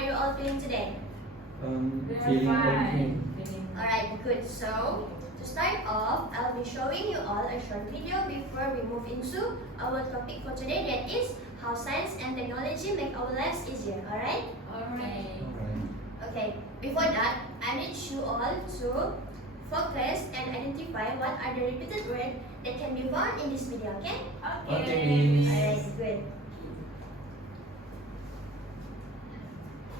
are you all feeling today? Feeling okay. Alright, good. So, to start off, I'll be showing you all a short video before we move into our topic for today, that is how science and technology make our lives easier. Alright? Alright. Okay, before that, I need you all to focus and identify what are the repeated words that can be found in this video, okay? Okay, miss. Alright, good.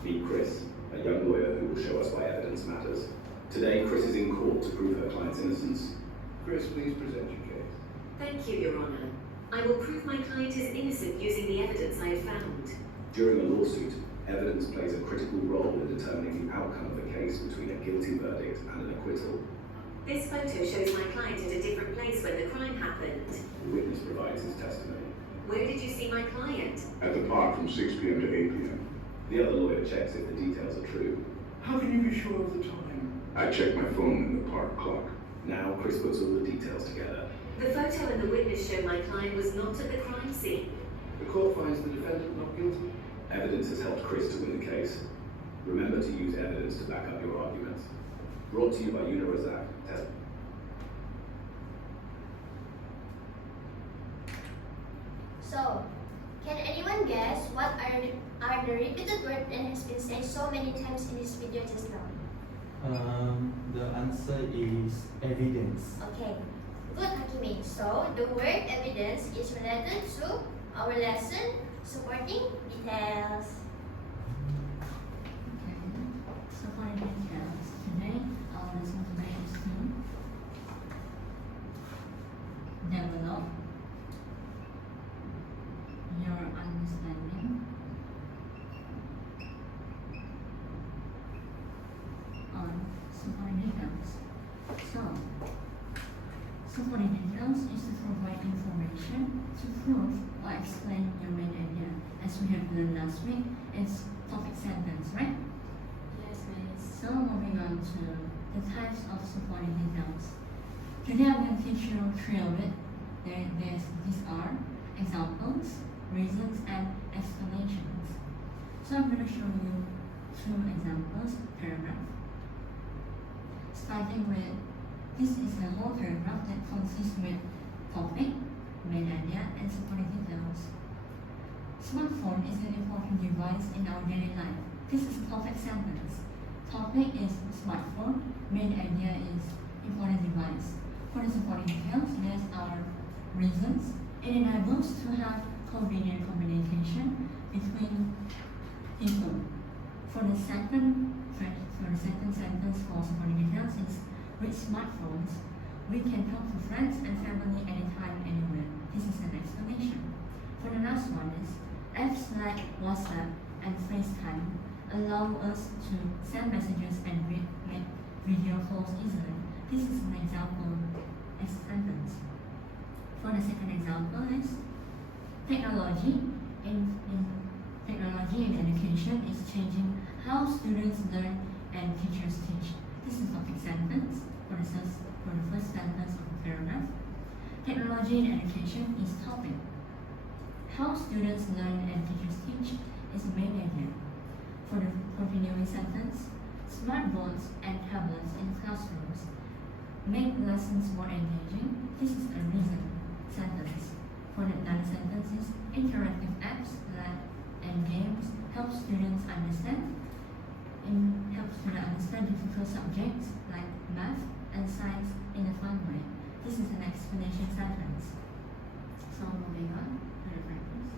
Meet Chris, a young lawyer who will show us why evidence matters. Today, Chris is in court to prove her client's innocence. Chris, please present your case. Thank you, Your Honour. I will prove my client is innocent using the evidence I have found. During a lawsuit, evidence plays a critical role in determining the outcome of a case between a guilty verdict and an acquittal. This photo shows my client at a different place when the crime happened. The witness provides his testimony. Where did you see my client? At the park from 6 p.m. to 8 p.m. The other lawyer checks if the details are true. How can you be sure of the time? I checked my phone in the park clock. Now, Chris puts all the details together. The photo and the witness show my client was not at the crime scene. The court finds the defendant not guilty. Evidence has helped Chris to win the case. Remember to use evidence to back up your arguments. Brought to you by Unirazak. So, can anyone guess what are the repeated words that has been said so many times in this video just now? The answer is evidence. Okay, good Hakimi. So, the word evidence is related to our lesson supporting details. Supporting details. Today, our lesson today is to develop your understanding on supporting details. So, supporting details is to provide information to prove or explain your main idea. As we have learned last week, it's topic sentence, right? Yes, miss. So moving on to the types of supporting details. Today I'm going to teach you three of it. These are examples, reasons, and explanations. So I'm going to show you two examples, paragraph. Starting with, this is a whole paragraph that consists with topic, main idea, and supporting details. Smartphone is an important device in our daily life. This is a topic sentence. Topic is smartphone, main idea is important device. For the supporting details, there's our reasons. It enables to have convenient communication between people. For the second sentence for supporting details is, with smartphones, we can talk to friends and family anytime, anywhere. This is an explanation. For the last one is, apps like WhatsApp and FaceTime allow us to send messages and make video calls easily. This is an example sentence. For the second example is, technology in education is changing how students learn and teachers teach. This is topic sentence for the first sentence of the paragraph. Technology in education is topic. How students learn and teachers teach is the main idea. For the continuing sentence, smart boards and tablets in classrooms make lessons more engaging. This is a reason sentence. For the another sentence is, interactive apps and games help students understand difficult subjects like math and science in a fun way. This is an explanation sentence. So moving on to the practice.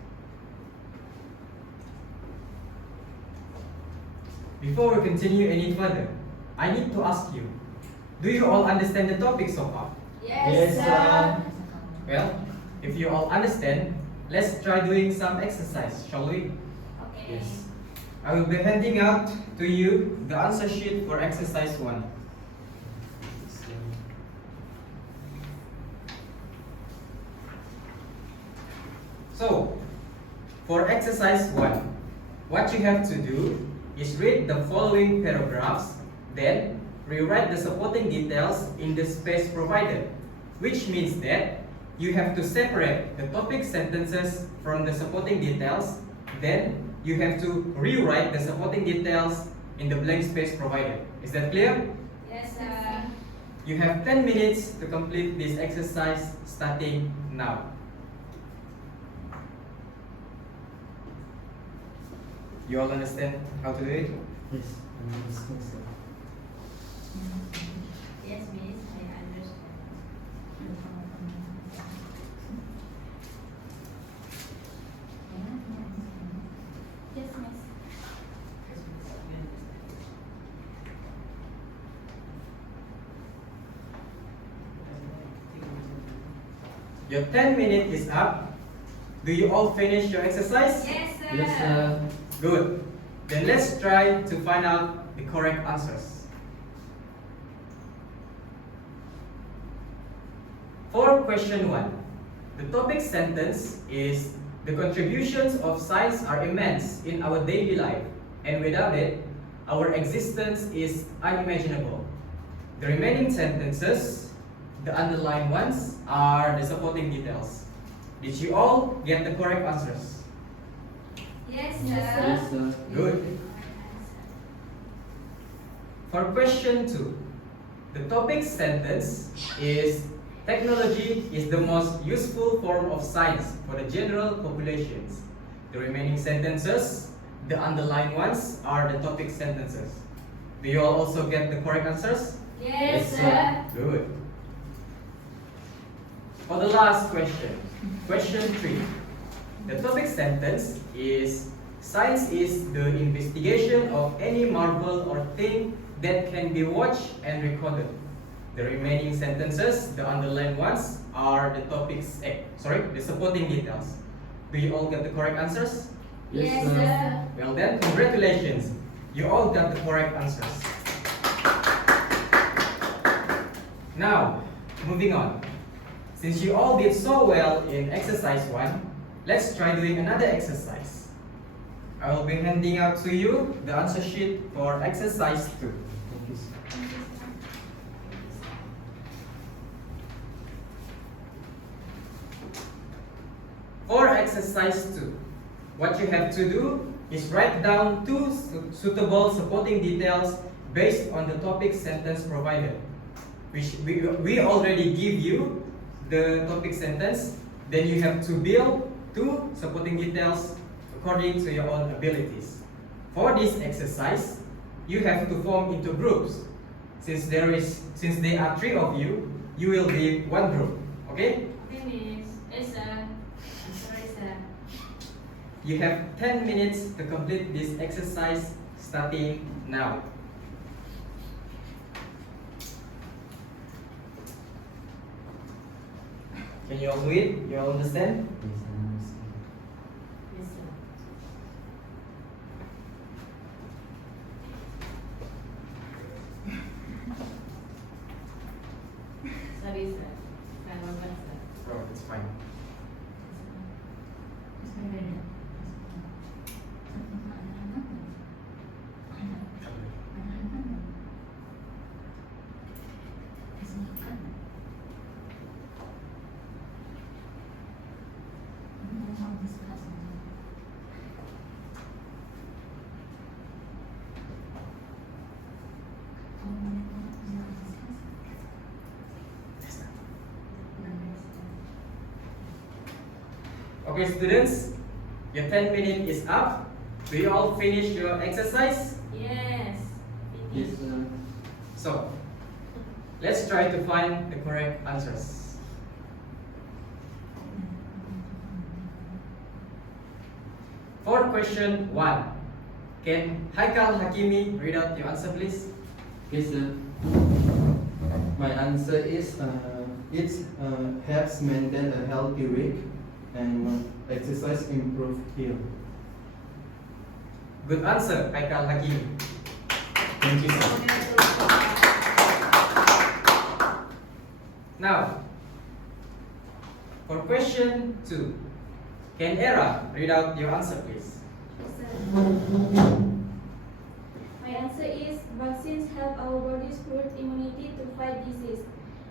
Before we continue any further, I need to ask you, do you all understand the topic so far? Yes, sir. Well, if you all understand, let's try doing some exercise, shall we? Okay. Yes. I will be handing out to you the answer sheet for exercise 1. So, for exercise 1, what you have to do is read the following paragraphs, then rewrite the supporting details in the space provided, which means that you have to separate the topic sentences from the supporting details, then you have to rewrite the supporting details in the blank space provided. Is that clear? Yes, sir. You have 10 minutes to complete this exercise starting now. You all understand how to do it? Yes, I understand, sir. Yes, miss, I understand. Yes, miss. Your 10 minutes is up. Do you all finish your exercise? Yes, sir. Yes, sir. Good. Then let's try to find out the correct answers. For question 1, the topic sentence is the contributions of science are immense in our daily life, and without it, our existence is unimaginable. The remaining sentences, the underlined ones, are the supporting details. Did you all get the correct answers? Yes, Yes, sir. Yes, sir. Good. For question 2, the topic sentence is technology is the most useful form of science for the general populations. The remaining sentences, the underlined ones, are the topic sentences. Do you all also get the correct answers? Yes, Yes, sir. Good. For the last question, question 3. The topic sentence is science is the investigation of any marvel or thing that can be watched and recorded. The remaining sentences, the underlined ones, are the the supporting details. Do you all get the correct answers? Yes, sir. Well then, congratulations. You all got the correct answers. Now, moving on. Since you all did so well in exercise 1, let's try doing another exercise. I will be handing out to you the answer sheet for exercise 2. Thank you, sir. For exercise 2, what you have to do is write down 2 suitable supporting details based on the topic sentence provided. We already give you the topic sentence, then you have to build 2 supporting details according to your own abilities. For this exercise, you have to form into groups. Since there are 3 of you, you will be one group. Okay? Okay, miss. Yes, sir. Sorry, sir. You have 10 minutes to complete this exercise starting now. Can you all do it? You all understand? Yes, I understand. Yes, sir. Sorry, sir. Saya lupa, sir. Oh, it's fine. Okay, students, your 10 minutes is up. Do you all finish your exercise? Yes. Yes, sir. So, let's try to find the correct answers. For question 1, can Haikal Hakimi read out your answer, please? Yes, sir. My answer is it helps maintain a healthy weight and exercise improve health. Good answer, Haikal Hakimi. Thank you, sir. Now, for question 2, can Era read out your answer, please? My answer is vaccines help our body's build immunity to fight disease.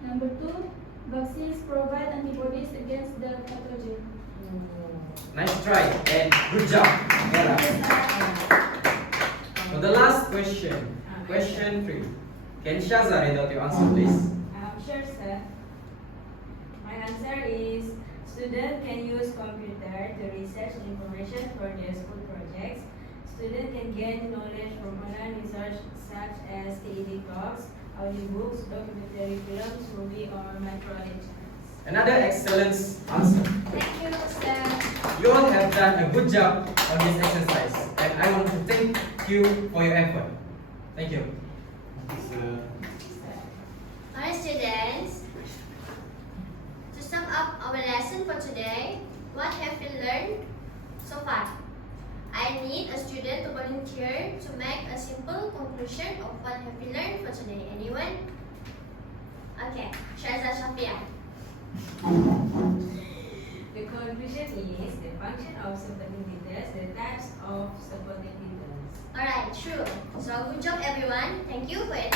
Number 2, vaccines provide antibodies against the pathogen. Nice try and good job, Vera. For the last question, question 3. Can Shaza read out your answer, please? Sure, sir. My answer is student can use computer to research information for their school projects. Student can gain knowledge from online research such as TED Talks, audiobooks, documentary films, movie, or micro lectures. Another excellent answer. Thank you, sir. You all have done a good job on this exercise, and I want to thank you for your effort. Thank you. Alright, students. To sum up our lesson for today, what have you learned so far? I need a student to volunteer to make a simple conclusion of what have you learned for today. Anyone? Okay, Shaza Shafia. The conclusion is the function of supporting details, the types of supporting details. Alright, true. So good job everyone. Thank you for your